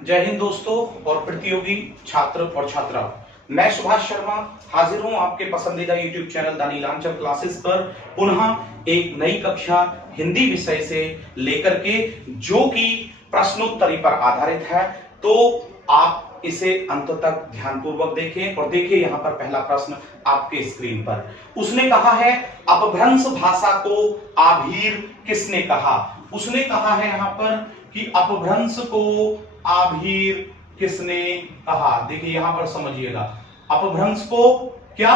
जय हिंद दोस्तों और प्रतियोगी छात्र और छात्रा। मैं सुभाष शर्मा हाजिर हूं आपके पसंदीदा YouTube channel the Neelanchal classes पर पुनः एक नई कक्षा हिंदी विषय से लेकर के, जो कि प्रश्नोत्तरी पर आधारित है। तो आप इसे अंत तक ध्यानपूर्वक देखें और देखिए यहाँ पर पहला प्रश्न आपके स्क्रीन पर। उसने कहा है अपभ्रंश भाषा को आभीर किसने कहा। उसने कहा है यहाँ पर कि अपभ्रंश को आभीर किसने कहा। देखिए यहां पर समझिएगा, अपभ्रंश को क्या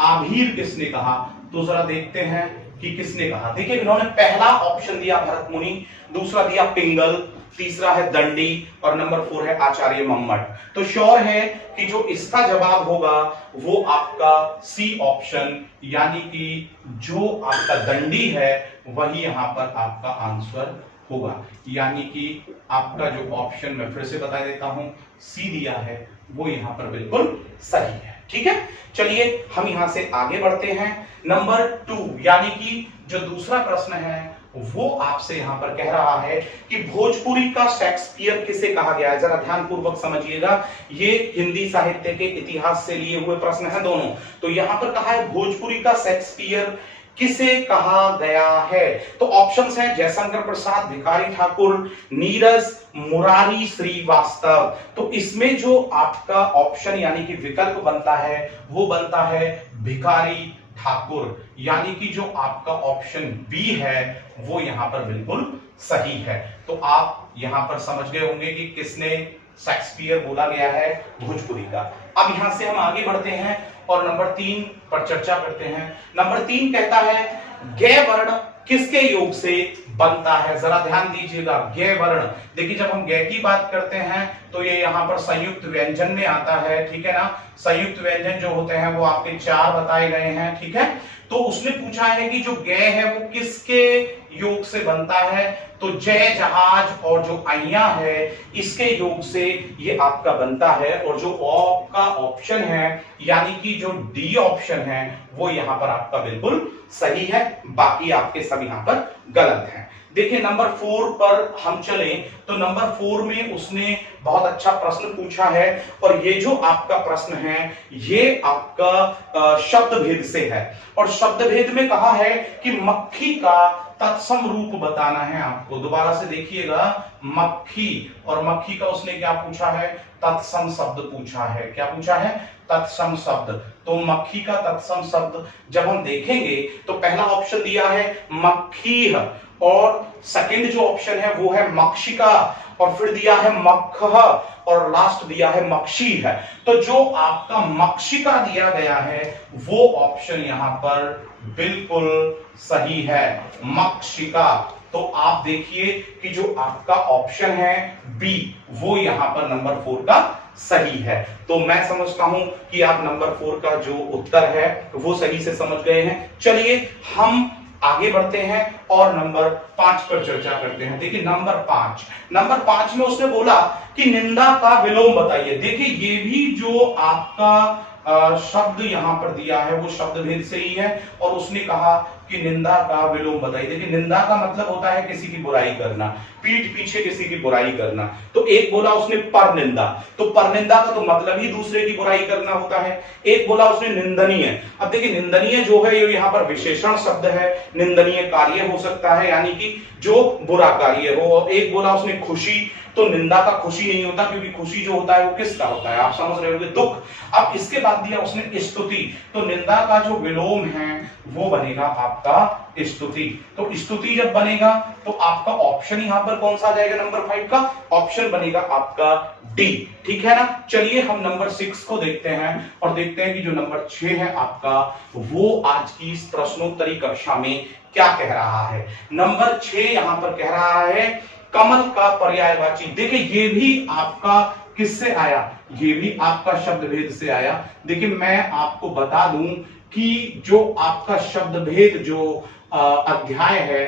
आभीर किसने कहा। तो जरा देखते हैं कि किसने कहा। देखिए इन्होंने पहला ऑप्शन दिया भरत मुनि, दूसरा दिया पिंगल, तीसरा है दंडी और नंबर 4 है आचार्य मम्मट। तो श्योर है कि जो इसका जवाब होगा वो आपका सी ऑप्शन, यानी कि जो आपका दंडी है वही यहां पर आपका आंसर होगा। यानी कि आपका जो ऑप्शन, मैं फिर से बता देता हूं, सी दिया है वो यहां पर बिल्कुल सही है। ठीक है, चलिए हम यहां से आगे बढ़ते हैं। नंबर 2 यानी कि जो दूसरा प्रश्न है वो आपसे यहां पर कह रहा है कि भोजपुरी का शेक्सपियर किसे कहा गया है। जरा ध्यानपूर्वक समझिएगा, ये हिंदी साहित्य के इतिहास से लिए हुए प्रश्न हैं दोनों। तो यहां पर कहा है भोजपुरी का शेक्सपियर किसे कहा गया है। तो ऑप्शंस हैं जयशंकर प्रसाद, भिखारी ठाकुर, नीरज मुरारी श्रीवास्तव। तो इसमें जो आपका ऑप्शन यानी कि विकल्प बनता है वो बनता है भिखारी ठाकुर, यानी कि जो आपका ऑप्शन बी है वो यहां पर बिल्कुल सही है। तो आप यहां पर समझ गए होंगे कि किसने शेक्सपियर बोला गया है, भोजपुरी का। अब यहां से हम आगे बढ़ते हैं और नंबर 3 पर चर्चा करते हैं। नंबर 3 कहता है गे वर्ण किसके योग से बनता है। जरा ध्यान दीजिएगा, गे वर्ण। देखिए जब हम गे की बात करते हैं तो ये यहां पर संयुक्त व्यंजन में आता है। ठीक है ना, संयुक्त व्यंजन जो होते हैं वो आपके 4 बताए गए हैं। ठीक है, तो उसने पूछा है कि जो गे है वो किसके योग से बनता है। तो जय जहाज और जो अय्या है इसके योग से ये आपका बनता है। और जो आपका ऑप्शन है यानी कि जो डी ऑप्शन है वो यहां पर आपका बिल्कुल सही है, बाकी आपके सब यहां पर गलत हैं। देखिए नंबर 4 पर हम चलें तो नंबर 4 में उसने बहुत अच्छा प्रश्न पूछा है। और ये जो आपका प्रश्न है ये आपका शब्द भेद से है। और शब्द भेद में कहा है कि मक्खी का तत्सम रूप बताना है आपको। दोबारा से देखिएगा, मक्खी, और मक्खी का उसने क्या पूछा है, तत्सम शब्द पूछा है। क्या पूछा है, तत्सम शब्द। तो मक्खी का तत्सम शब्द जब हम देखेंगे तो पहला ऑप्शन दिया है मक्खी, और सेकंड जो ऑप्शन है वो है मक्षिका, और फिर दिया है मक्ख, और लास्ट दिया है मक्षी है। तो जो आपका मक्षिका दिया गया है वो ऑप्शन यहां पर बिल्कुल सही है, मक्षिका। तो आप देखिए कि जो आपका ऑप्शन है बी वो यहां पर नंबर 4 का सही है। तो मैं समझता हूं कि आप नंबर 4 का जो उत्तर है वो सही से समझ गए हैं। चलिए हम आगे बढ़ते हैं और नंबर 5 पर चर्चा करते हैं। देखिए नंबर 5 में उसने बोला कि निंदा का विलोम बताइए। देखिए ये भी जो आपका शब्द यहां पर दिया है वो शब्द भेद से ही है। और उसने कहा कि निंदा का विलोम बताइए। देखिए निंदा का मतलब होता है किसी की बुराई करना, पीठ पीछे किसी की बुराई करना। तो एक बोला उसने परनिंदा, तो परनिंदा का तो मतलब ही दूसरे की बुराई करना होता है। एक बोला उसने निंदनीय। अब देखिए निंदनीय जो है ये यहाँ पर विशेषण शब्द है, निंदनीय कार्य हो सकता है यानी कि जो बुरा कार्य हो। और एक बोला उसने खुशी, तो निंदा का खुशी नहीं होता, क्योंकि खुशी जो होता है वो किसका होता है, आप समझ रहे होंगे, दुख। अब इसके बाद दिया उसने स्तुति, तो निंदा का जो विलोम है वो बनेगा आपका स्तुति। तो स्तुति जब बनेगा तो आपका ऑप्शन यहां पर कौन सा आ जाएगा, नंबर 5 का ऑप्शन बनेगा आपका डी। ठीक है ना, चलिए हम नंबर 6 को देखते हैं और देखते हैं कि जो नंबर 6 है आपका वो आज की इस प्रश्नोत्तरी कक्षा में क्या कह रहा है। नंबर 6 यहां पर कह रहा है कमल का पर्यायवाची। देखिए ये भी आपका किससे आया, ये भी आपका शब्द भेद से आया। देखिए मैं आपको बता दूं कि जो आपका शब्द भेद जो अध्याय है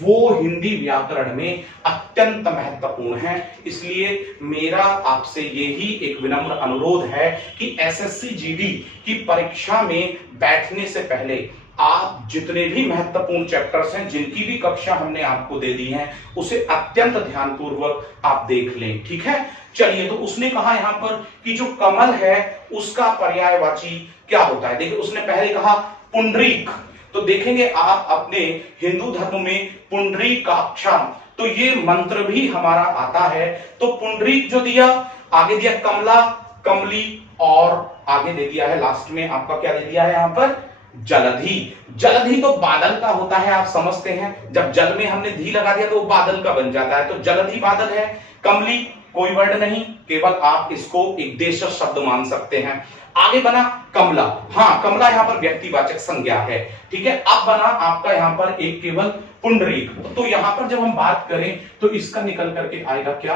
वो हिंदी व्याकरण में अत्यंत महत्वपूर्ण है। इसलिए मेरा आपसे यही एक विनम्र अनुरोध है कि एसएससी जीडी की परीक्षा में बैठने से पहले आप जितने भी महत्वपूर्ण चैप्टर्स हैं, जिनकी भी कक्षा हमने आपको दे दी है, उसे अत्यंत ध्यानपूर्वक आप देख लें, ठीक है। चलिए, तो उसने कहा यहां पर कि जो कमल है उसका पर्यायवाची क्या होता है। देखिए, उसने पहले कहा पुंडरीक। तो देखेंगे आप अपने हिंदू धर्म में पुंडरीकाक्षा, तो ये मंत्र भी हमारा आता है। तो पुंडरीक जो दिया, आगे दिया कमला, कमली, और आगे दे दिया है लास्ट में आपका क्या दे दिया है यहां पर, जलधि। जलधि तो बादल का होता है, आप समझते हैं, जब जल में हमने धी लगा दिया तो वो बादल का बन जाता है, तो जलधि बादल है। कमली कोई वर्ड नहीं, केवल आप इसको एक देश शब्द मान सकते हैं। आगे बना कमला, हाँ कमला यहाँ पर व्यक्तिवाचक संज्ञा है, ठीक है। अब बना आपका यहाँ पर एक केवल पुंडरीक। तो यहाँ पर जब हम बात करें तो इसका निकल करके आएगा क्या,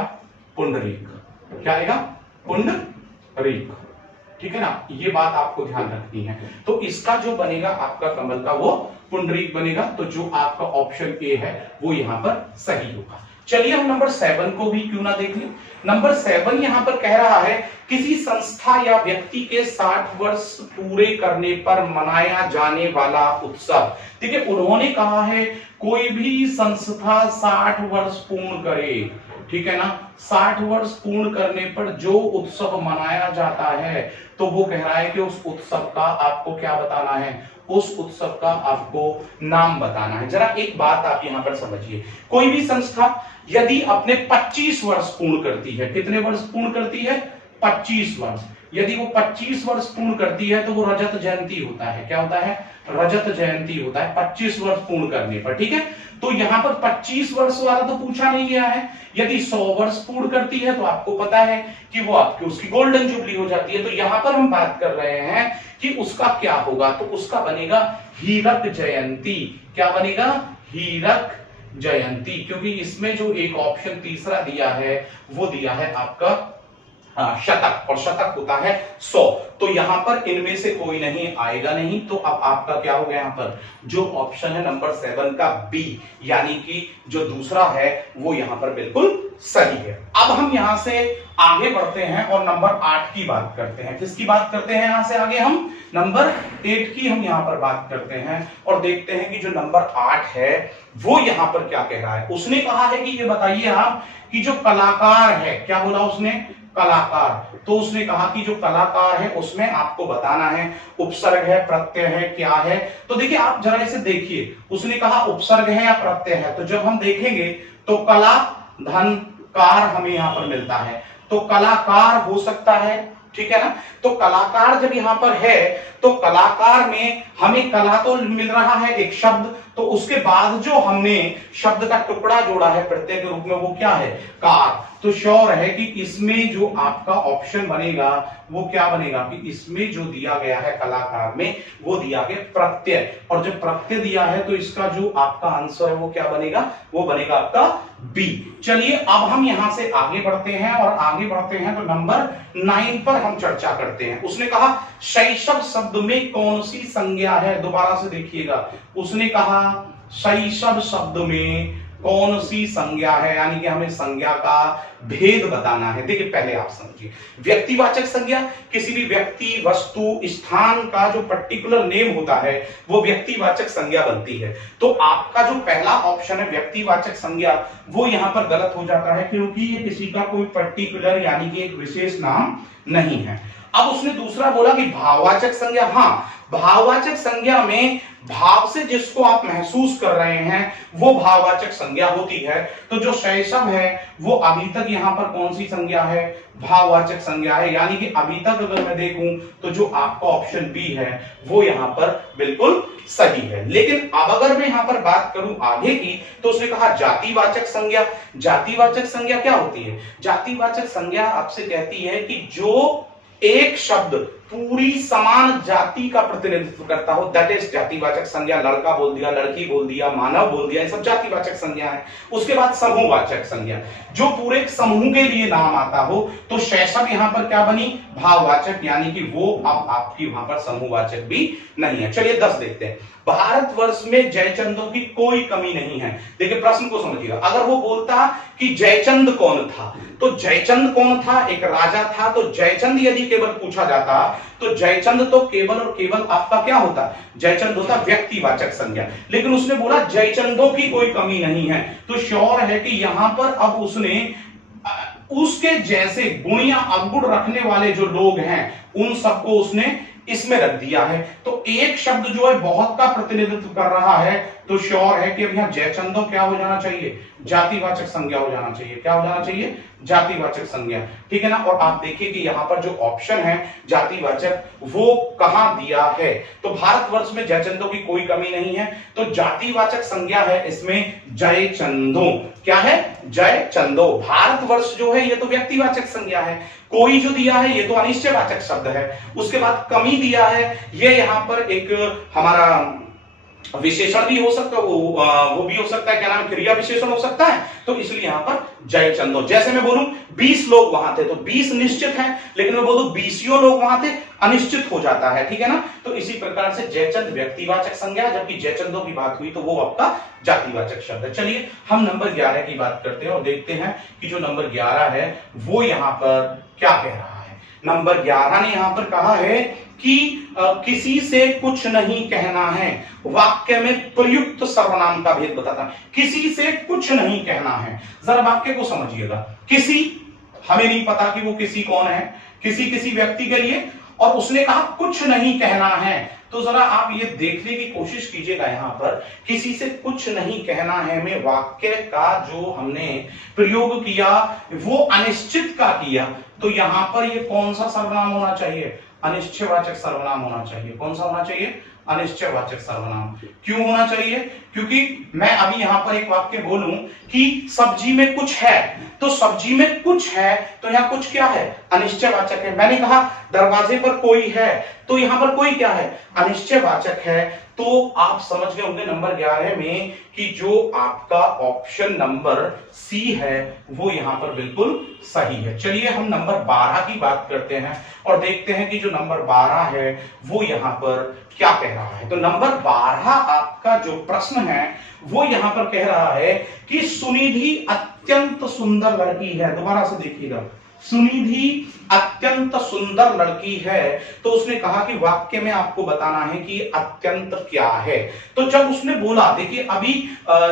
पुंडरीक। क्या आएगा, पुंडरीक, ठीक है ना। ये बात आपको ध्यान रखनी है। तो इसका जो बनेगा आपका कमल का वो पुंडरीक बनेगा। तो जो आपका ऑप्शन ए है वो यहां पर सही होगा। चलिए हम नंबर 7 को भी क्यों ना देख लें। नंबर 7 यहां पर कह रहा है किसी संस्था या व्यक्ति के 60 वर्ष पूरे करने पर मनाया जाने वाला उत्सव। ठीक है, उन्होंने कहा है कोई भी संस्था 60 वर्ष पूर्ण करे, ठीक है ना, 60 वर्ष पूर्ण करने पर जो उत्सव मनाया जाता है, तो वो कह रहा है कि उस उत्सव का आपको क्या बताना है, उस उत्सव का आपको नाम बताना है। जरा एक बात आप यहां पर समझिए, कोई भी संस्था यदि अपने 25 वर्ष पूर्ण करती है, कितने वर्ष पूर्ण करती है, 25 वर्ष, यदि वो 25 वर्ष पूर्ण करती है तो वो रजत जयंती होता है। क्या होता है, रजत जयंती होता है 25 वर्ष पूर्ण करने पर, ठीक है। तो यहां पर 25 वर्ष वाला तो पूछा नहीं गया है। यदि 100 वर्ष पूर्ण करती है तो आपको पता है कि वो आपकी उसकी गोल्डन जुबली हो जाती है। तो यहां पर हम बात कर रहे हैं कि उसका क्या होगा, तो उसका बनेगा हीरक जयंती। क्या बनेगा, हीरक जयंती, क्योंकि इसमें जो एक ऑप्शन तीसरा दिया है वो दिया है आपका शतक, और शतक होता है 100। तो यहां पर इनमें से कोई नहीं आएगा नहीं। तो अब आपका क्या हो गया, यहां पर जो ऑप्शन है नंबर 7 का बी, यानी कि जो दूसरा है वो यहां पर बिल्कुल सही है। अब हम यहां से आगे बढ़ते हैं और नंबर 8 की बात करते हैं। किसकी बात करते हैं, यहां से आगे हम नंबर 8 की हम यहां पर बात करते हैं और देखते हैं कि जो नंबर 8 है वो यहां पर क्या कह रहा है। उसने कहा है कि ये बताइए आप कि जो कलाकार है, क्या बोला उसने, कलाकार। तो उसने कहा कि जो कलाकार है उसमें आपको बताना है उपसर्ग है, प्रत्यय है, क्या है। तो देखिए आप जरा इसे देखिए, उसने कहा उपसर्ग है या प्रत्यय है। तो जब हम देखेंगे तो कला धन कार हमें यहां पर मिलता है, तो कलाकार हो सकता है, ठीक है ना। तो कलाकार जब यहां पर है तो कलाकार में हमें कला तो मिल रहा है एक शब्द, तो उसके बाद जो हमने शब्द का टुकड़ा जोड़ा है प्रत्यय के रूप में वो क्या है, कार। तो श्योर है कि इसमें जो आपका ऑप्शन बनेगा वो क्या बनेगा कि इसमें जो दिया गया है कलाकार में वो दिया गया प्रत्यय, और जब प्रत्यय दिया है तो इसका जो आपका आंसर है वो क्या बनेगा, वो बनेगा आपका बी। चलिए अब हम यहां से आगे बढ़ते हैं और आगे बढ़ते हैं तो नंबर 9 पर हम चर्चा करते हैं। उसने कहा शैशव शब्द में कौन सी संज्ञा है, दोबारा से देखिएगा, उसने कहा शैशव शब्द में कौन सी संज्ञा है, यानी कि हमें संज्ञा का भेद बताना है। देखिए पहले आप समझिए, व्यक्तिवाचक संज्ञा किसी भी व्यक्ति वस्तु स्थान का जो पर्टिकुलर नेम होता है वो व्यक्तिवाचक संज्ञा बनती है। तो आपका जो पहला ऑप्शन है व्यक्तिवाचक संज्ञा वो यहां पर गलत हो जाता है, क्योंकि ये किसी का कोई पर्टिकुलर यानी कि एक विशेष नाम नहीं है। अब उसने दूसरा बोला कि भाववाचक संज्ञा, हाँ भाववाचक संज्ञा में भाव से जिसको आप महसूस कर रहे हैं वो भाववाचक संज्ञा होती है। तो जो शैशव है वो अभी तक यहां पर कौन सी संज्ञा है, भाववाचक संज्ञा है, यानी कि अभी तक अगर मैं देखूं तो जो आपका ऑप्शन बी है वो यहां पर बिल्कुल सही है। लेकिन अब अगर मैं यहां पर बात करूं आगे की तो उसने कहा जातिवाचक संज्ञा। जातिवाचक संज्ञा क्या होती है, जातिवाचक संज्ञा आपसे कहती है कि जो एक शब्द पूरी समान जाति का प्रतिनिधित्व करता हो, दैट इज जातिवाचक संज्ञा। लड़का बोल दिया, लड़की बोल दिया, मानव बोल दिया, ये सब जातिवाचक संज्ञा है। उसके बाद समूहवाचक संज्ञा, जो पूरे एक समूह के लिए नाम आता हो। तो शैशव यहां पर क्या बनी, भाववाचक, यानी कि वो अब आपकी वहां पर समूहवाचक भी नहीं है। चलिए 10 देखते हैं। भारतवर्ष में जयचंदों की कोई कमी नहीं है। देखिए प्रश्न को समझिएगा, अगर वो बोलता कि जयचंद कौन था, तो जयचंद कौन था, एक राजा था। तो जयचंद यदि केवल पूछा जाता तो जयचंद तो केवल और केवल आपका क्या होता, जयचंद होता व्यक्तिवाचक संज्ञा। लेकिन उसने बोला जयचंदों की कोई कमी नहीं है, तो श्योर है कि यहां पर अब उसने उसके जैसे गुण या अवगुण रखने वाले जो लोग हैं उन सबको उसने इसमें रख दिया है। तो एक शब्द जो है बहुत का प्रतिनिधित्व कर रहा है, तो श्योर है कि अब यहां जयचंदो क्या हो जाना चाहिए, जातिवाचक संज्ञा हो जाना चाहिए। क्या हो जाना चाहिए, जातिवाचक संज्ञा, ठीक है ना। और आप देखिए कि यहां पर जो ऑप्शन है जातिवाचक वो कहां दिया है, तो भारतवर्ष में जयचंदों की कोई कमी नहीं है, तो जातिवाचक संज्ञा है इसमें जयचंदो। क्या है, जयचंदो। भारतवर्ष जो है ये तो व्यक्तिवाचक संज्ञा है, कोई जो दिया है ये तो अनिश्चयवाचक शब्द है। उसके बाद कमी दिया है, ये यहां पर एक हमारा विशेषण भी हो सकता है, वो भी हो सकता है, क्या नाम, क्रिया विशेषण हो सकता है, तो इसलिए यहां पर जयचंदो। जैसे मैं बोलूं 20 लोग वहां थे, तो 20 निश्चित है, लेकिन मैं बोलूं 20 लोग वहां थे, अनिश्चित हो जाता है, ठीक है ना। तो इसी प्रकार से जयचंद व्यक्तिवाचक संज्ञा, जबकि जयचंदों की बात हुई तो वो आपका जातिवाचक शब्द है। चलिए हम नंबर 11 की बात करते हैं और देखते हैं कि जो नंबर 11 है वो यहां पर क्या कह रहा है। नंबर 11 ने यहां पर कहा है कि किसी से कुछ नहीं कहना है, वाक्य में प्रयुक्त सर्वनाम का भेद बताता है। किसी से कुछ नहीं कहना है, जरा वाक्य को समझिएगा। किसी, हमें नहीं पता कि वो किसी कौन है, किसी व्यक्ति के लिए, और उसने कहा कुछ नहीं कहना है, तो जरा आप ये देखने की कोशिश कीजिएगा, यहां पर किसी से कुछ नहीं कहना है में वाक्य का जो हमने प्रयोग किया वो अनिश्चित का किया, तो यहां पर ये कौन सा सर्वनाम होना चाहिए, अनिश्चयवाचक सर्वनाम होना चाहिए। कौन सा होना चाहिए, अनिश्चयवाचक सर्वनाम। क्यों होना चाहिए, क्योंकि मैं अभी यहां पर एक वाक्य बोलूं कि सब्जी में कुछ है, तो सब्जी में कुछ है, तो यहां कुछ क्या है, अनिश्चयवाचक है। मैंने कहा दरवाजे पर कोई है, तो यहां पर कोई क्या है, अनिश्चयवाचक है। तो आप समझ गए होंगे नंबर 11 में कि जो आपका ऑप्शन नंबर सी है वो यहां पर बिल्कुल सही है। चलिए हम नंबर 12 की बात करते हैं और देखते हैं कि जो नंबर 12 है वो यहां पर क्या कह रहा है। तो नंबर 12 आपका जो प्रश्न है वो यहां पर कह रहा है कि सुनिधि अत्यंत सुंदर लड़की है। दोबारा से देखिएगा, सुनिधि अत्यंत सुंदर लड़की है, तो उसने कहा कि वाक्य में आपको बताना है कि अत्यंत क्या है। तो जब उसने बोला, देखिए अभी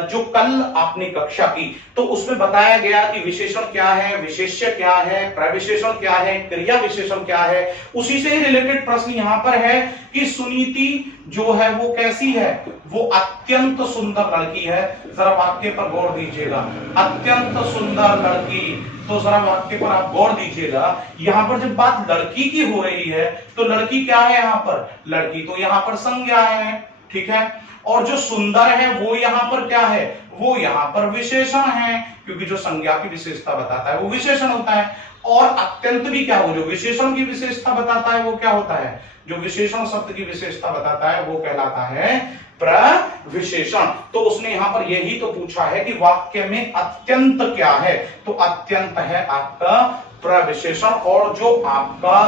जो कल आपने कक्षा की तो उसमें बताया गया कि विशेषण क्या है, विशेष्य क्या है, प्रविशेषण क्या है, क्रिया विशेषण क्या है, उसी से रिलेटेड प्रश्न यहां पर है कि सुनीति जो है वो कैसी है, वो अत्यंत सुंदर लड़की है। जरा वाक्य पर गौर दीजिएगा, अत्यंत सुंदर लड़की, तो जरा वाक्य पर आप गौर दीजिएगा। यहां पर जब बात लड़की की हो रही है तो लड़की क्या है, यहां पर लड़की तो यहां पर संज्ञा है, ठीक है। और जो सुंदर है वो यहां पर क्या है, वो यहां पर विशेषण है, क्योंकि जो संज्ञा की विशेषता बताता है वो विशेषण होता है। और अत्यंत भी क्या हो, जो विशेषण की विशेषता बताता है वो क्या होता है, जो विशेषण शब्द की विशेषता बताता है वो कहलाता है प्रविशेषण। तो उसने यहां पर यही तो पूछा है कि वाक्य में अत्यंत क्या है, तो अत्यंत है आपका प्रविशेषण। और जो आपका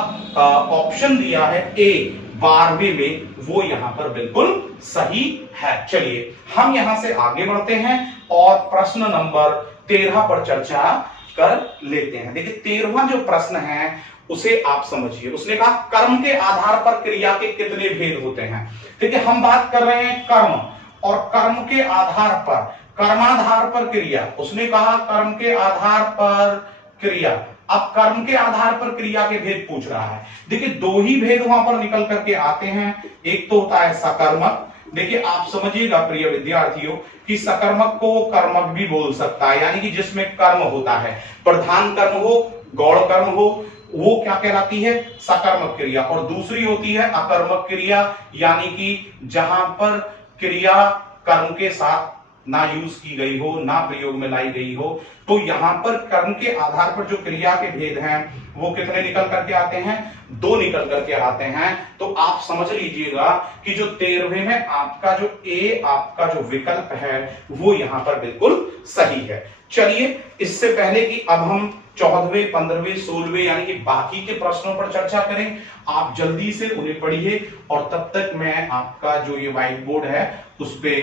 ऑप्शन दिया है ए 12वें में वो यहां पर बिल्कुल सही है। चलिए हम यहां से आगे बढ़ते हैं और प्रश्न नंबर 13 पर चर्चा कर लेते हैं। देखिए 13वां जो प्रश्न है उसे आप समझिए। उसने कहा कर्म के आधार पर क्रिया के कितने भेद होते हैं। देखिए हम बात कर रहे हैं कर्म, और कर्म के आधार पर, कर्माधार पर क्रिया। उसने कहा कर्म के आधार पर क्रिया। अब कर्म के आधार पर क्रिया के भेद पूछ रहा है। देखिए दो ही भेद वहां पर निकल करके आते हैं। एक तो होता है सकर्मक। देखिए आप समझिएगा प्रिय विद्यार्थियों कि सकर्मक को कर्मक भी बोल सकता है, यानी कि जिसमें कर्म होता है, प्रधान कर्म हो, गौण कर्म हो, वो क्या कहलाती है, सकर्मक क्रिया। और दूसरी होती है अकर्मक क्रिया, यानी कि जहां पर क्रिया कर्म के साथ ना यूज की गई हो, ना प्रयोग में लाई गई हो। तो यहां पर कर्म के आधार पर जो क्रिया के भेद हैं वो कितने निकल करके आते हैं, 2 निकल करके आते हैं। तो आप समझ लीजिएगा कि जो 13वें में आपका जो ए आपका जो विकल्प है वो यहां पर बिल्कुल सही है। चलिए इससे पहले कि अब हम 14वें, 15वें, 16वें यानी कि बाकी के प्रश्नों पर चर्चा करें, आप जल्दी से उन्हें पढ़िए। और तब तक मैं आपका जो ये व्हाइट बोर्ड है उस पे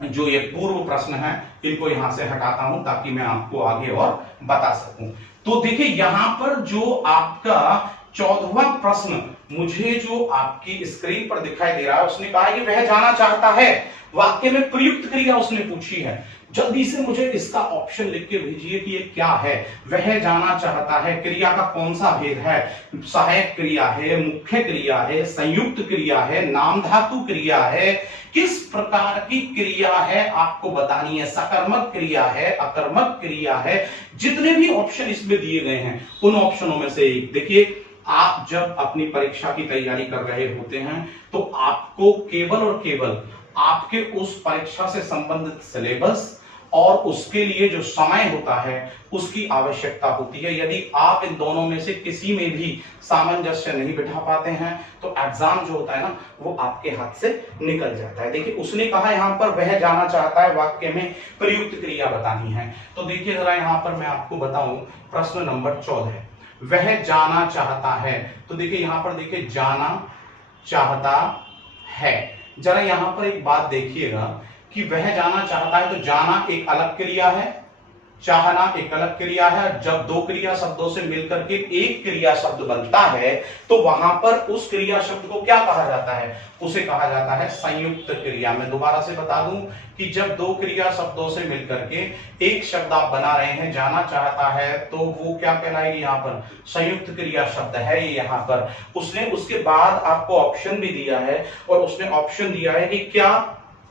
जो ये पूर्व प्रश्न है इनको यहां से हटाता हूं ताकि मैं आपको आगे और बता सकूं। तो देखिए यहां पर जो आपका 14वां प्रश्न मुझे जो आपकी स्क्रीन पर दिखाई दे रहा है, उसने कहा कि वह जाना चाहता है, वाक्य में प्रयुक्त क्रिया उसने पूछी है। जल्दी से मुझे इसका ऑप्शन लिख के भेजिए कि ये क्या है। वह जाना चाहता है, क्रिया का कौन सा भेद है? सहायक क्रिया है, मुख्य क्रिया है, संयुक्त क्रिया है, नाम धातु क्रिया है, किस प्रकार की क्रिया है आपको बतानी है। सकर्मक क्रिया है, अकर्मक क्रिया है। जितने भी ऑप्शन इसमें दिए गए हैं उन ऑप्शनों में से एक। देखिए, आप जब अपनी परीक्षा की तैयारी कर रहे होते हैं तो आपको केवल और केवल आपके उस परीक्षा से संबंधित सिलेबस और उसके लिए जो समय होता है उसकी आवश्यकता होती है। यदि आप इन दोनों में से किसी में भी सामंजस्य नहीं बिठा पाते हैं तो एग्जाम जो होता है ना वो आपके हाथ से निकल जाता है। देखिए, उसने कहा यहां पर वह जाना चाहता है, वाक्य में प्रयुक्त क्रिया बतानी है। तो देखिए जरा यहां पर मैं आपको बताऊं, प्रश्न नंबर 14, वह जाना चाहता है। तो देखिए यहां पर देखिए जाना चाहता है। जरा यहां पर एक बात देखिएगा कि वह जाना चाहता है, तो जाना एक अलग क्रिया है, चाहना एक अलग क्रिया है। जब दो क्रिया शब्दों से मिलकर के एक क्रिया शब्द बनता है तो वहां पर उस क्रिया शब्द को क्या कहा जाता है? उसे कहा जाता है संयुक्त क्रिया। मैं दोबारा से बता दूं कि जब दो क्रिया शब्दों से मिलकर के एक शब्द आप बना रहे हैं, जाना चाहता है, तो वो क्या कहलाएगी? यहाँ पर संयुक्त क्रिया शब्द है ये। यहाँ पर उसने उसके बाद आपको ऑप्शन भी दिया है और उसने ऑप्शन दिया है कि क्या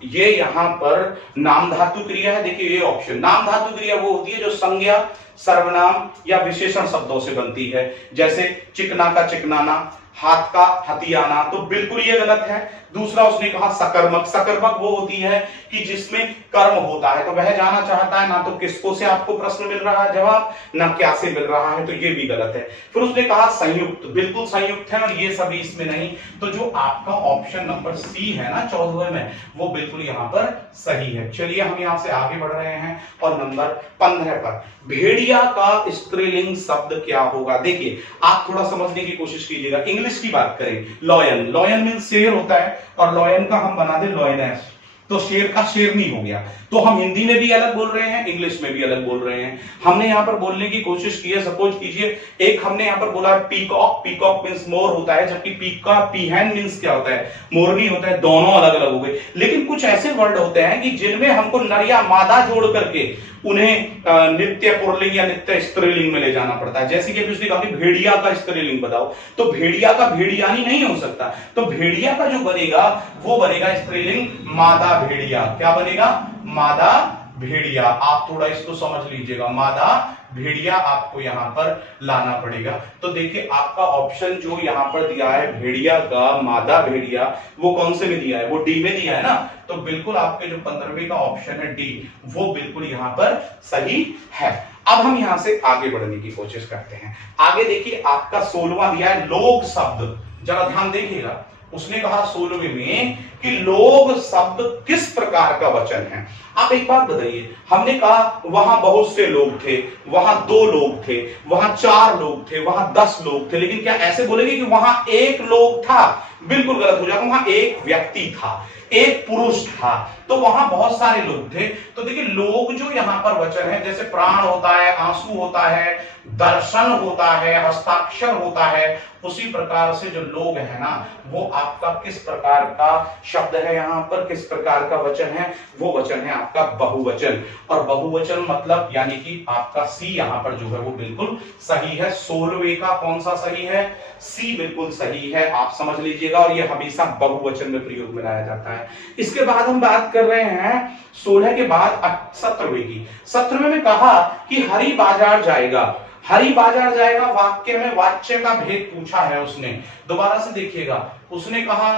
ये यहां पर नाम धातु क्रिया है। देखिए ये ऑप्शन, नाम धातु क्रिया वो होती है जो संज्ञा, सर्वनाम या विशेषण शब्दों से बनती है, जैसे चिकना का चिकनाना, हाथ का हथियाना, तो बिल्कुल ये गलत है। दूसरा उसने कहा सकर्मक, सकर्मक वो होती है कि जिसमें कर्म होता है। तो वह जाना चाहता है, ना तो किसको से आपको प्रश्न मिल रहा है जवाब, ना क्या से मिल रहा है, तो ये भी गलत है। फिर उसने कहा संयुक्त, बिल्कुल संयुक्त है और ये सभी इसमें नहीं। तो जो आपका ऑप्शन नंबर सी है ना 14वें में, वो बिल्कुल यहां पर सही है। चलिए हम यहां से आगे बढ़ रहे हैं और नंबर 15 पर, भेड़िया का स्त्रीलिंग शब्द क्या होगा? देखिए आप थोड़ा समझने की कोशिश कीजिएगा। इंग्लिश की बात करें, लॉयन, लॉयन मीन्स शेर होता है और लॉयन का हम बना दे लॉयनेस, तो शेर का शेरनी हो गया। तो हम हिंदी में भी अलग बोल रहे हैं, इंग्लिश में भी अलग बोल रहे हैं। हमने यहां पर बोलने की कोशिश की है, सपोज कीजिए एक हमने यहां पर बोला पीकॉक, पीकॉक मींस मोर होता है, जबकि पीका पीहन मींस क्या होता है? मोरनी होता है। दोनों अलग अलग हो गए। लेकिन कुछ ऐसे वर्ड होते हैं कि जिनमें हमको नर या मादा जोड़ करके उन्हें नित्य पुल्लिंग या नित्य स्त्रीलिंग में ले जाना पड़ता है। जैसे कि अभी उसने कहा कि भेड़िया का स्त्रीलिंग बताओ, तो भेड़िया का भेड़ियानी नहीं हो सकता। तो भेड़िया का जो बनेगा वो बनेगा स्त्रीलिंग मादा भेड़िया। क्या बनेगा? मादा भेड़िया। आप थोड़ा इसको समझ लीजिएगा, मादा भेड़िया आपको यहां पर लाना पड़ेगा। तो देखिए आपका ऑप्शन जो यहां पर दिया है भेड़िया का, मादा भेड़िया, वो कौन से में दिया है? वो डी में दिया है ना। तो बिल्कुल आपके जो 15वें का ऑप्शन है डी, वो बिल्कुल यहां पर सही है। अब हम यहां से आगे बढ़ने की कोशिश करते हैं। आगे देखिए आपका 16वां दिया है लोग शब्द। जरा ध्यान देखिएगा, उसने कहा 16वें में कि लोग शब्द किस प्रकार का वचन है। आप एक बात बताइए, हमने कहा वहां बहुत से लोग थे, वहां 2 लोग थे, वहां 4 लोग थे, वहां 10 लोग थे, लेकिन क्या ऐसे बोलेंगे कि वहां 1 लोग था? बिल्कुल गलत हो जाएगा। वहां एक व्यक्ति था, एक पुरुष था, तो वहां बहुत सारे लोग थे। तो देखिए लोग जो यहां पर वचन है, जैसे प्राण होता है, आंसू होता है, दर्शन होता है, हस्ताक्षर होता है, उसी प्रकार से जो लोग है ना, वो आपका किस प्रकार का शब्द है यहां पर, किस प्रकार का वचन है? वो वचन है आपका बहुवचन। और बहुवचन मतलब यानी कि आपका सी यहां पर जो है वो बिल्कुल सही है। 16वें का कौन सा सही है? सी बिल्कुल सही है, आप समझ लीजिएगा। और ये हमेशा बहुवचन में प्रयोग में लाया जाता है। इसके बाद हम बात कर रहे हैं 16 के बाद 17वें की। 17वें में कहा कि हरि बाजार जाएगा, हरि बाजार जाएगा। वाक्य में वाच्य का भेद पूछा है उसने। दोबारा से देखिएगा, उसने कहा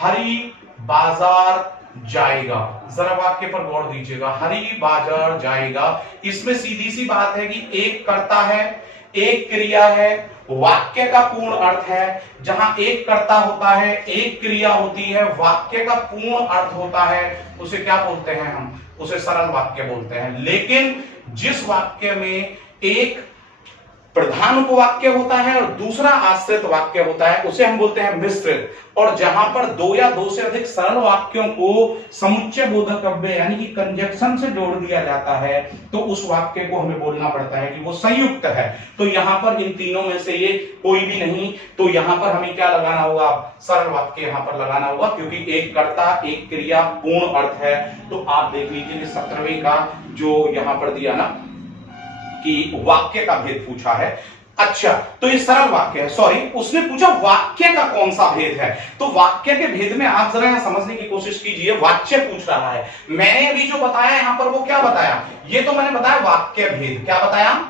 हरि बाजार जाएगा। जरा वाक्य पर गौर दीजिएगा, हरि बाजार जाएगा। इसमें सीधी सी बात है कि एक कर्ता है, एक क्रिया है, वाक्य का पूर्ण अर्थ है। जहां एक कर्ता होता है, एक क्रिया होती है, वाक्य का पूर्ण अर्थ होता है, उसे क्या बोलते हैं? हम उसे सरल वाक्य बोलते हैं। लेकिन जिस वाक्य में एक प्रधान उपवाक्य होता है और दूसरा आश्रित वाक्य होता है, उसे हम बोलते हैं मिश्रित। और जहां पर दो या दो से अधिक सरल वाक्यों को समुच्चय बोधक अव्यय यानी कि कंजक्शन से जोड़ दिया जाता है तो उस वाक्य को हमें बोलना पड़ता है कि वो संयुक्त है। तो यहां पर इन तीनों में से ये कोई भी नहीं, तो यहां पर हमें क्या लगाना होगा, सरल वाक्य यहां पर लगाना होगा, क्योंकि एक कर्ता एक क्रिया पूर्ण अर्थ है। तो आप देख लीजिए कि 17वें का जो यहां पर दिया ना कि वाक्य का भेद पूछा है। अच्छा, तो ये सरल वाक्य है, सॉरी उसने पूछा वाक्य का कौन सा भेद है। तो वाक्य के भेद में आप जरा यहां समझने की कोशिश कीजिए, वाच्य पूछ रहा है। मैंने अभी जो बताया यहां पर वो क्या बताया, ये तो मैंने बताया वाक्य भेद, क्या बताया,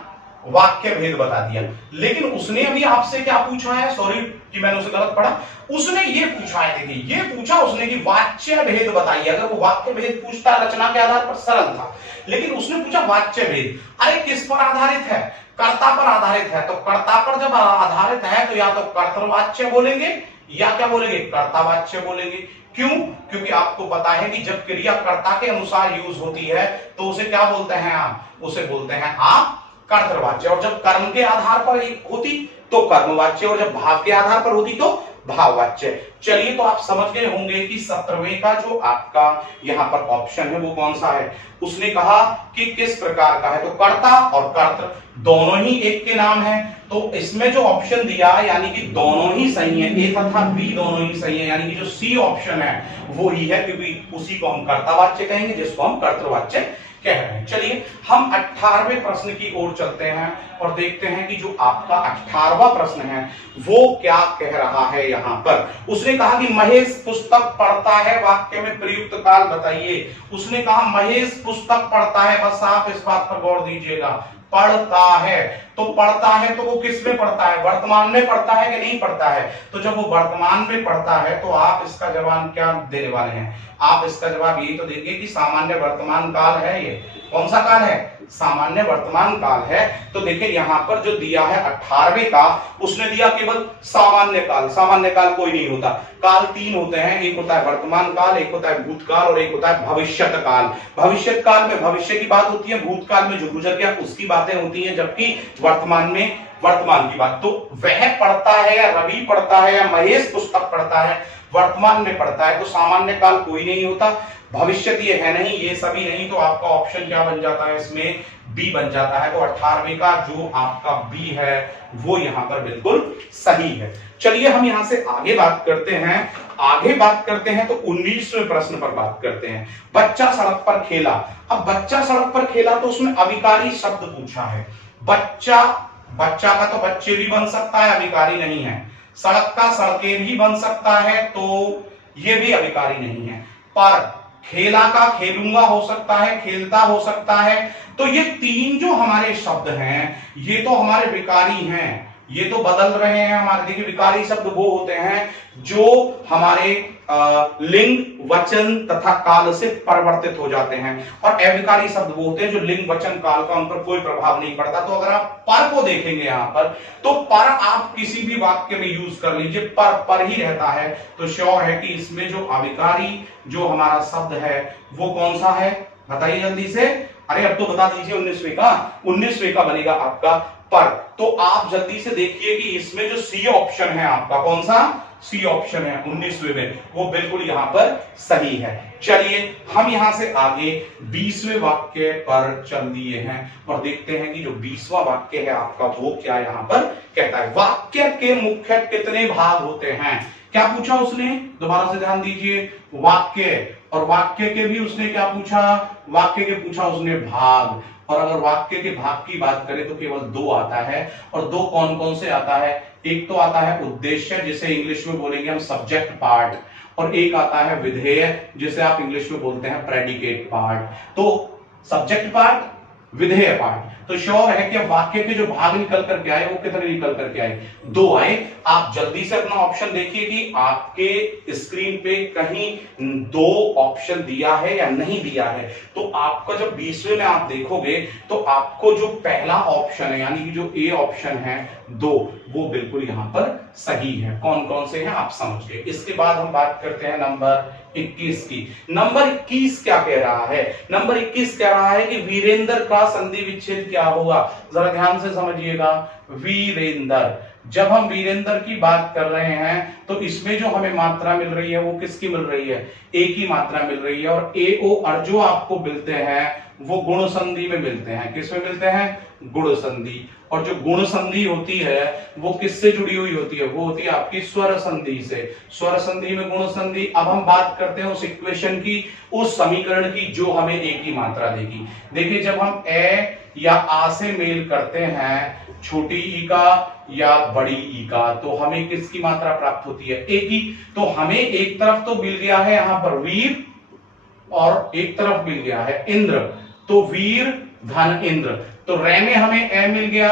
वाक्य भेद बता दिया। लेकिन उसने अभी आपसे क्या पूछा है, सॉरी कि मैंने उसे गलत पढ़ा, उसने ये पूछा है, देखिए ये पूछा उसने कि वाच्य भेद बताइए। अगर वो वाक्य भेद पूछता रचना के आधार पर सरल था, लेकिन उसने पूछा वाच्य भेद। अरे किस पर आधारित है, कर्ता पर आधारित है। तो कर्ता पर जब आधारित है तो या तो कर्तृवाच्य बोलेंगे या क्या बोलेंगे, कर्तावाच्य बोलेंगे। क्यों, क्योंकि आपको पता है कि जब क्रिया कर्ता के अनुसार यूज होती है तो उसे क्या बोलते हैं आप, उसे बोलते हैं आप कर्तृवाच्य। और जब कर्म के आधार पर होती तो कर्मवाच्य, और जब भाव के आधार पर होती तो भाववाच्य। चलिए, तो आप समझ गए होंगे कि 17वें का जो आपका यहाँ पर ऑप्शन है वो कौन सा है। उसने कहा कि किस प्रकार का है, तो कर्ता और कर्तृ दोनों ही एक के नाम है। तो इसमें जो ऑप्शन दिया यानी कि दोनों ही सही है, ए तथा बी दोनों ही सही है, यानी कि जो सी ऑप्शन है वो ही है, क्योंकि उसी को हम कर्तावाच्य कहेंगे जिसको हम कर्तृवाच्य कह रहे हैं। चलिए हम 18वें प्रश्न की ओर चलते हैं और देखते हैं कि जो आपका 18वां प्रश्न है वो क्या कह रहा है। यहां पर उसने कहा कि महेश पुस्तक पढ़ता है, वाक्य में प्रयुक्त काल बताइए। उसने कहा महेश पुस्तक पढ़ता है, बस आप इस बात पर गौर दीजिएगा, पढ़ता है। तो पढ़ता है तो वो किस में पढ़ता है, वर्तमान में पढ़ता है कि नहीं पढ़ता है। तो जब वो वर्तमान में पढ़ता है तो आप इसका जवाब क्या देने वाले हैं, आप इसका जवाब यही तो देंगे कि सामान्य वर्तमान काल है। ये कौन सा काल है, सामान्य वर्तमान काल है। तो देखिए यहां पर जो दिया है 18वें का, उसने दिया केवल सामान्य काल। सामान्य काल कोई नहीं होता, काल तीन होते हैं, एक होता है वर्तमान काल, एक होता है भूतकाल और एक होता है भविष्यत काल। भविष्यत काल में भविष्य की बात होती है, भूतकाल में जो गुजर गया उसकी बातें होती हैं, जबकि वर्तमान में वर्तमान की बात। तो वह पढ़ता है या रवि पढ़ता है या महेश पुस्तक पढ़ता है, वर्तमान में पढ़ता है, तो सामान्य काल कोई नहीं होता, भविष्य ये है नहीं, ये सभी नहीं। तो आपका ऑप्शन क्या बन जाता है, इसमें बी बन जाता है। तो 18वें का जो आपका बी है वो यहां पर बिल्कुल सही है। चलिए हम यहां से आगे बात करते हैं, आगे बात करते हैं तो 19वें प्रश्न पर बात करते हैं। बच्चा सड़क पर खेला। अब बच्चा सड़क पर खेला तो उसमें अविकारी शब्द पूछा है। बच्चा, बच्चा का तो बच्चे भी बन सकता है, अविकारी नहीं है। सड़क का सड़कें भी बन सकता है, तो ये भी अविकारी नहीं है। पर खेला का खेलूंगा हो सकता है, खेलता हो सकता है। तो ये तीन जो हमारे शब्द हैं ये तो हमारे विकारी हैं, ये तो बदल रहे हैं हमारे। देखिए विकारी शब्द वो होते हैं जो हमारे लिंग वचन तथा काल से परिवर्तित हो जाते हैं, और अविकारी शब्द वो होते हैं जो लिंग वचन काल का उन पर कोई प्रभाव नहीं पड़ता। तो अगर आप पर को देखेंगे यहां पर, तो पर आप किसी भी वाक्य में यूज कर लीजिए, पर ही रहता है। तो श्योर है कि इसमें जो अविकारी जो हमारा शब्द है वो कौन सा है, बताइए जल्दी से। अरे अब तो बता दीजिए, 19वें का बनेगा आपका पर। तो आप जल्दी से देखिए कि इसमें जो सी ऑप्शन है आपका, कौन सा सी ऑप्शन है 19वें में, वो बिल्कुल यहां पर सही है। चलिए हम यहां से आगे 20वें वाक्य पर चल दिए हैं और देखते हैं कि जो 20वां वाक्य है आपका वो क्या यहां पर कहता है। वाक्य के मुख्य कितने भाग होते हैं, क्या पूछा उसने, दोबारा से ध्यान दीजिए। वाक्य, और वाक्य के भी उसने क्या पूछा, वाक्य के पूछा उसने भाग। और अगर वाक्य के भाग की बात करें तो केवल दो आता है, और दो कौन कौन से आता है, एक तो आता है उद्देश्य जिसे इंग्लिश में बोलेंगे हम सब्जेक्ट पार्ट, और एक आता है विधेय जिसे आप इंग्लिश में बोलते हैं प्रेडिकेट पार्ट। तो सब्जेक्ट पार्ट, विधेय पार्ट। तो श्योर है कि वाक्य के जो भाग निकल करके आए वो कितने निकल करके आए, दो आए। आप जल्दी से अपना ऑप्शन देखिए कि आपके स्क्रीन पे कहीं दो ऑप्शन दिया है या नहीं दिया है। तो आपका जब 20वें में आप देखोगे तो आपको जो पहला ऑप्शन है यानी कि जो ए ऑप्शन है दो, वो बिल्कुल यहां पर सही है। कौन कौन से हैं आप समझ गए। इसके बाद हम बात करते हैं नंबर 21 की। नंबर 21 क्या कह रहा है, नंबर 21 कह रहा है कि वीरेंद्र का संधि विच्छेद क्या होगा, जरा ध्यान से समझिएगा। वीरेंद्र, जब हम वीरेंद्र की बात कर रहे हैं तो इसमें जो हमें मात्रा मिल रही है वो किसकी मिल रही है, ए की मात्रा मिल रही है। और ए ओ और जो आपको मिलते हैं वो गुण संधि में मिलते हैं। किस में मिलते हैं, गुण संधि। और जो गुण संधि होती है वो किससे जुड़ी हुई होती है, वो होती है आपकी स्वर संधि से। स्वर संधि में गुण संधि। अब हम बात करते हैं उस इक्वेशन की, उस समीकरण की जो हमें ए की मात्रा देगी। देखिए जब हम ए या आ से मेल करते हैं, छोटी ई का या बड़ी ई का, तो हमें किसकी मात्रा प्राप्त होती है, ए की। तो हमें एक तरफ तो मिल गया है यहां पर वीर और एक तरफ मिल गया है इंद्र, तो वीर धन इंद्र। तो रे में हमें ए मिल गया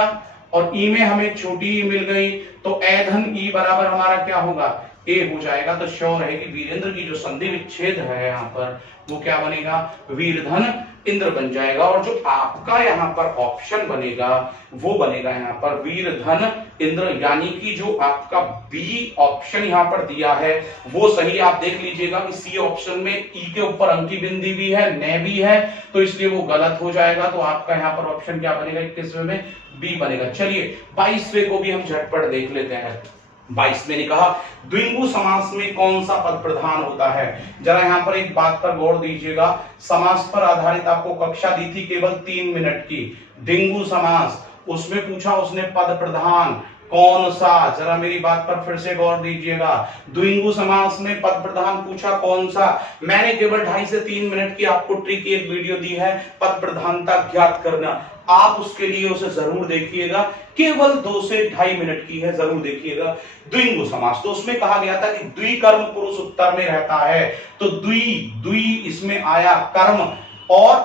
और ई में हमें छोटी ई मिल गई, तो ए धन ई बराबर हमारा क्या होगा, ए हो जाएगा। तो श्योर है कि वीरेंद्र की जो संधि विच्छेद है यहाँ पर वो क्या बनेगा, वीर धन इंद्र बन जाएगा। और जो आपका यहाँ पर ऑप्शन बनेगा वो बनेगा यहाँ पर वीर धन इंद्र, यानी कि जो आपका बी ऑप्शन यहाँ पर दिया है वो सही। आप देख लीजिएगा कि सी ऑप्शन में ई के ऊपर अंकी बिंदी भी है, न भी है, तो इसलिए वो गलत हो जाएगा। तो आपका यहाँ पर ऑप्शन क्या बनेगा, 21वें में बी बनेगा। चलिए 22वें को भी हम झटपट देख लेते हैं। 22 ने कहा द्विगु समास में कौन सा पद प्रधान होता है। जरा यहाँ पर एक बात पर गौर दीजिएगा, समास पर आधारित आपको कक्षा दी थी केवल 3 मिनट की, द्विगु समास, उसमें पूछा उसने पद प्रधान कौन सा। जरा मेरी बात पर फिर से गौर दीजिएगा, द्विगु समास में पद प्रधान पूछा कौन सा। मैंने केवल 2.5 से 3 मिनट की आपको ट्रिक की एक वीडियो दी है, पद प्रधानता ज्ञात करना, आप उसके लिए उसे जरूर देखिएगा, केवल 2 से 2.5 मिनट की है, जरूर देखिएगा। द्विगु समास, तो उसमें कहा गया था कि द्विकर्म पुरुष उत्तर में रहता है, तो द्वि इसमें आया कर्म और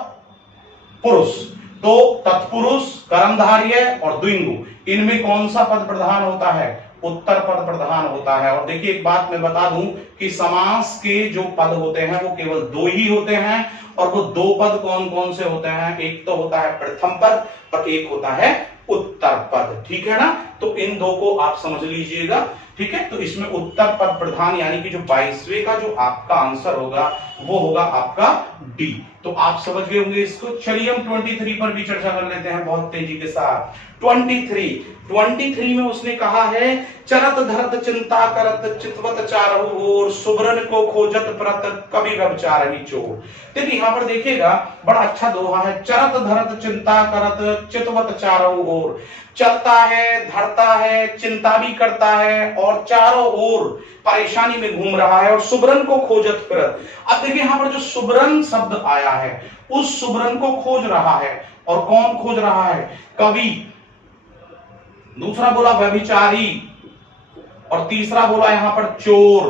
पुरुष, तो तत्पुरुष, कर्मधारय और द्विगु, इनमें कौन सा पद प्रधान होता है, उत्तर पद प्रधान होता है। और देखिए एक बात मैं बता दूं कि समास के जो पद होते हैं वो केवल 2 ही होते हैं, और वो 2 पद कौन कौन से होते हैं, एक तो होता है प्रथम पद और एक होता है उत्तर पद, ठीक है ना। तो इन 2 को आप समझ लीजिएगा, ठीक है। तो इसमें उत्तर पद प्रधान यानी कि जो 22वें का जो आपका आंसर होगा वो होगा आपका डी। तो आप समझ गए होंगे इसको। चलिए हम 23 पर भी चर्चा कर लेते हैं बहुत तेजी के साथ। 23 में उसने कहा है चरत धरत चिंता करत चितवत चारहु ओर, सुबरन को खोजत परत कभी व्यभिचार ही चोर। देखिए यहाँ पर देखिएगा बड़ा अच्छा दोहा है, चरत धरत चिंता करत चितवत चारहु ओर, चलता है, धरता है, चिंता भी करता है और चारों ओर परेशानी में घूम रहा है, और सुबरन को खोजत फिरत। अब देखिए यहाँ पर जो सुबरन शब्द आया है उस सुबरन को खोज रहा है, और कौन खोज रहा है, कवि। दूसरा बोला व्यभिचारी और तीसरा बोला यहां पर चोर।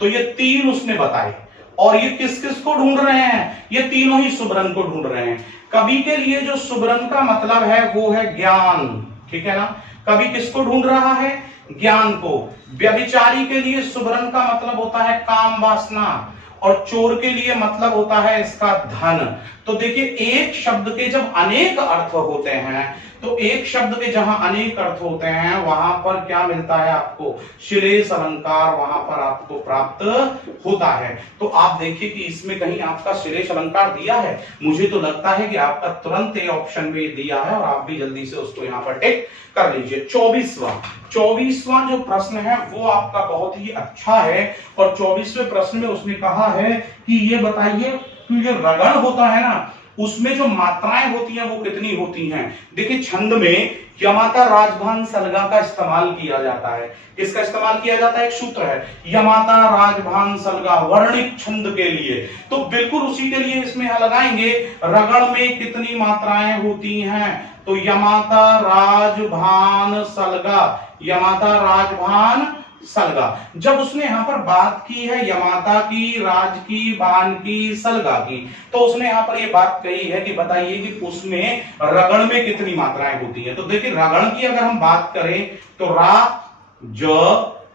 तो ये 3 उसने बताए, और ये किस किस को ढूंढ रहे हैं, ये तीनों ही सुबरन को ढूंढ रहे हैं। कवि के लिए जो सुबरन का मतलब है वो है ज्ञान, ठीक है ना। कवि किसको ढूंढ रहा है, ज्ञान को। व्यभिचारी के लिए सुबरन का मतलब होता है काम वासना, और चोर के लिए मतलब होता है इसका धन। तो देखिए एक शब्द के जब अनेक अर्थ होते हैं, तो एक शब्द के जहां अनेक अर्थ होते हैं वहां पर क्या मिलता है आपको, श्लेष अलंकार वहां पर आपको प्राप्त होता है। तो आप देखिए कि इसमें कहीं आपका श्लेष अलंकार दिया है, मुझे तो लगता है कि आपका तुरंत ए ऑप्शन में दिया है, और आप भी जल्दी से उसको यहाँ पर टिक कर लीजिए। 24वां जो प्रश्न है वो आपका बहुत ही अच्छा है, और 24वें प्रश्न में उसने कहा है कि ये बताइए कि जो रगड़ होता है ना उसमें जो मात्राएं होती हैं वो कितनी होती हैं। देखिए छंद में यमाता राजभान सलगा का इस्तेमाल किया जाता है। किसका इस्तेमाल किया जाता है, एक सूत्र है यमाता राजभान सलगा वर्णिक छंद के लिए, तो बिल्कुल उसी के लिए इसमें लगाएंगे रगड़ में कितनी मात्राएं होती हैं। तो यमाता राजभान सलगा, यमाता राजभान सलगा। जब उसने यहां पर बात की है यमाता की, राज की, बान की, सलगा की, तो उसने यहां पर ये बात कही है कि बताइए कि उसमें रगड़ में कितनी मात्राएं होती हैं। तो देखिए रगड़ की अगर हम बात करें तो रा, ज,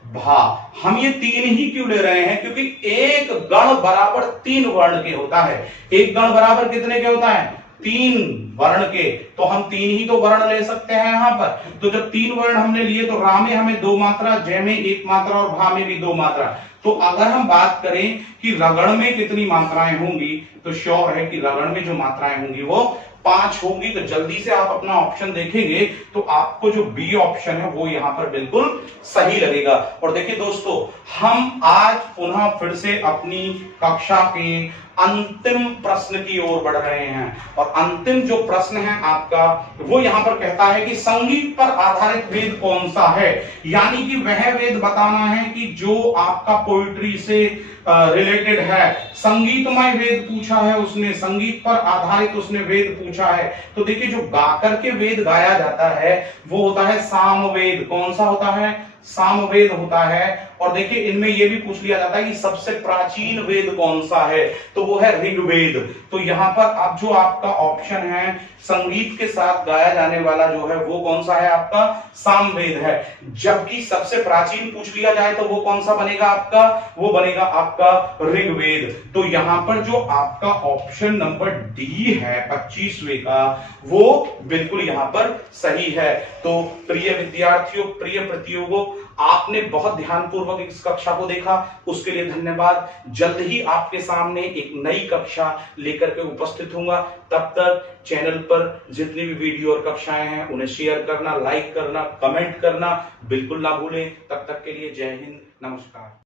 भा, हम ये 3 ही क्यों ले रहे हैं, क्योंकि एक गण बराबर 3 वर्ण के होता है। एक गण बराबर कितने के होता है, 3 वर्ण के, तो हम 3 ही तो वर्ण ले सकते हैं यहाँ पर। तो जब 3 वर्ण हमने लिए तो रा में हमें 2 मात्रा, जय में 1 मात्रा और भा में भी 2 मात्रा। तो अगर हम बात करें कि रगड़ में कितनी मात्राएं होंगी, तो श्योर है कि रगड़ में जो मात्राएं होंगी वो 5 होगी तो जल्दी से आप अपना ऑप्शन देखेंगे तो आपको जो बी ऑप्शन है वो यहां पर बिल्कुल सही लगेगा। और देखिए दोस्तों, हम आज पुनः फिर से अपनी कक्षा के अंतिम प्रश्न की ओर बढ़ रहे हैं और अंतिम जो प्रश्न है आपका वो यहां पर कहता है कि संगीत पर आधारित वेद कौन सा है। यानी कि वह वेद बताना है कि जो आपका पोइट्री से रिलेटेड है। संगीतमय वेद पूछा है उसने, संगीत पर आधारित उसने वेद पूछा है। तो देखिए, जो गाकर के वेद गाया जाता है वो होता है सामवेद। कौन सा होता है? सामवेद होता है। और देखिए, इनमें यह भी पूछ लिया जाता है कि सबसे प्राचीन वेद कौन सा है, तो वो है ऋग्वेद। तो यहां पर अब जो आपका ऑप्शन है संगीत के साथ गाया जाने वाला जो है वो कौन सा है? आपका सामवेद है। जबकि सबसे प्राचीन पूछ लिया जाए तो वो कौन सा बनेगा आपका? वो बनेगा आपका ऋग्वेद। तो यहां पर जो आपका ऑप्शन नंबर डी है 25वें का, वो बिल्कुल यहां पर सही है। तो प्रिय विद्यार्थियों, प्रिय प्रतियोगों, आपने बहुत ध्यानपूर्वक इस कक्षा को देखा, उसके लिए धन्यवाद। जल्द ही आपके सामने एक नई कक्षा लेकर के उपस्थित होऊंगा। तब तक चैनल पर जितनी भी वीडियो और कक्षाएं हैं उन्हें शेयर करना, लाइक करना, कमेंट करना बिल्कुल ना भूलें। तब तक के लिए जय हिंद, नमस्कार।